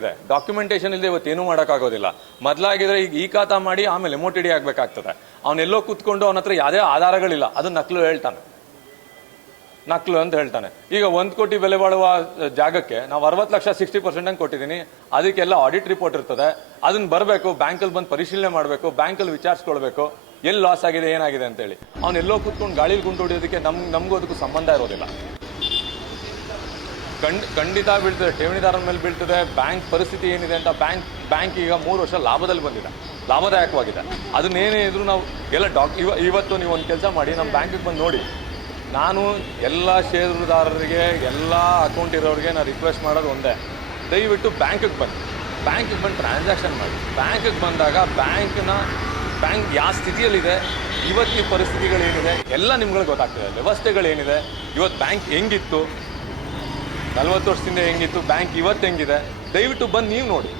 ಇದೆ. ಡಾಕ್ಯುಮೆಂಟೇಶನ್ ಇಲ್ಲದೆ ಇವತ್ತು ಏನೂ ಮಾಡೋಕ್ಕಾಗೋದಿಲ್ಲ. ಮೊದಲಾಗಿದ್ರೆ ಈಗ ಈ ಖಾತಾ ಮಾಡಿ ಆಮೇಲೆ ಮೋಟಿಡಿ ಆಗಬೇಕಾಗ್ತದೆ. ಅವನೆಲ್ಲೋ ಕೂತ್ಕೊಂಡು ಅವನ ಹತ್ರ ಯಾವುದೇ ಆಧಾರಗಳಿಲ್ಲ. ಅದು ನಕಲು ಹೇಳ್ತಾನೆ. ನಕಲು ಅಂತ ಹೇಳ್ತಾನೆ. ಈಗ ಒಂದು ಕೋಟಿ ಬೆಲೆ ಬಾಳುವ ಜಾಗಕ್ಕೆ ನಾವು ಅರವತ್ತು ಲಕ್ಷ ಸಿಕ್ಸ್ಟಿ ಪರ್ಸೆಂಟ್ ಹಂಗೆ ಕೊಟ್ಟಿದ್ದೀನಿ ಅದಕ್ಕೆಲ್ಲ ಆಡಿಟ್ ರಿಪೋರ್ಟ್ ಇರ್ತದೆ. ಅದನ್ನ ಬರಬೇಕು ಬ್ಯಾಂಕಲ್ಲಿ ಬಂದು ಪರಿಶೀಲನೆ ಮಾಡಬೇಕು ಬ್ಯಾಂಕಲ್ಲಿ ವಿಚಾರಿಸ್ಕೊಳ್ಬೇಕು. ಎಲ್ಲಿ ಲಾಸ್ ಆಗಿದೆ, ಏನಾಗಿದೆ ಅಂತೇಳಿ. ಅವನೆಲ್ಲೋ ಕೂತ್ಕೊಂಡು ಗಾಳಿಲಿ ಗುಂಡು ಹೊಡಿಯೋದಕ್ಕೆ ನಮ್ಗೆ ನಮಗೂ ಅದಕ್ಕೂ ಸಂಬಂಧ ಇರೋದಿಲ್ಲ. ಖಂಡ್, ಖಂಡಿತ ಬೀಳ್ತದೆ, ಠೇವಣಿದಾರನ ಮೇಲೆ ಬೀಳ್ತದೆ ಬ್ಯಾಂಕ್ ಪರಿಸ್ಥಿತಿ ಏನಿದೆ ಅಂತ ಬ್ಯಾಂಕ್ ಬ್ಯಾಂಕ್ ಈಗ ಮೂರು ವರ್ಷ ಲಾಭದಲ್ಲಿ ಬಂದಿದೆ, ಲಾಭದಾಯಕವಾಗಿದೆ. ಅದನ್ನೇನೇ ಇದ್ರು ನಾವು ಎಲ್ಲ ಡಾಕ್ ಇವ, ಇವತ್ತು ನೀವು ಒಂದು ಕೆಲಸ ಮಾಡಿ ನಮ್ಮ ಬ್ಯಾಂಕಿಗೆ ಬಂದು ನೋಡಿ. ನಾನು ಎಲ್ಲ ಷೇರುದಾರರಿಗೆ, ಎಲ್ಲ ಅಕೌಂಟ್ ಇರೋರಿಗೆ ನಾನು ರಿಕ್ವೆಸ್ಟ್ ಮಾಡೋದು ಒಂದೇ. ದಯವಿಟ್ಟು ಬ್ಯಾಂಕಿಗೆ ಬನ್ನಿ. ಬ್ಯಾಂಕಿಗೆ ಬಂದು ಟ್ರಾನ್ಸಾಕ್ಷನ್ ಮಾಡಿ. ಬ್ಯಾಂಕಿಗೆ ಬಂದಾಗ ಬ್ಯಾಂಕ್ನ ಬ್ಯಾಂಕ್ ಯಾವ ಸ್ಥಿತಿಯಲ್ಲಿದೆ, ಇವತ್ತಿನ ಪರಿಸ್ಥಿತಿಗಳೇನಿದೆ, ಎಲ್ಲ ನಿಮ್ಗಳಿಗೆ ಗೊತ್ತಾಗ್ತದೆ. ವ್ಯವಸ್ಥೆಗಳೇನಿದೆ ಇವತ್ತು ಬ್ಯಾಂಕ್ ಹೆಂಗಿತ್ತು ನಲ್ವತ್ತು ವರ್ಷದಿಂದ ಹೆಂಗಿತ್ತು ಬ್ಯಾಂಕ್ ಇವತ್ತು ಹೆಂಗಿದೆ ದಯವಿಟ್ಟು ಬಂದು ನೀವು ನೋಡಿ.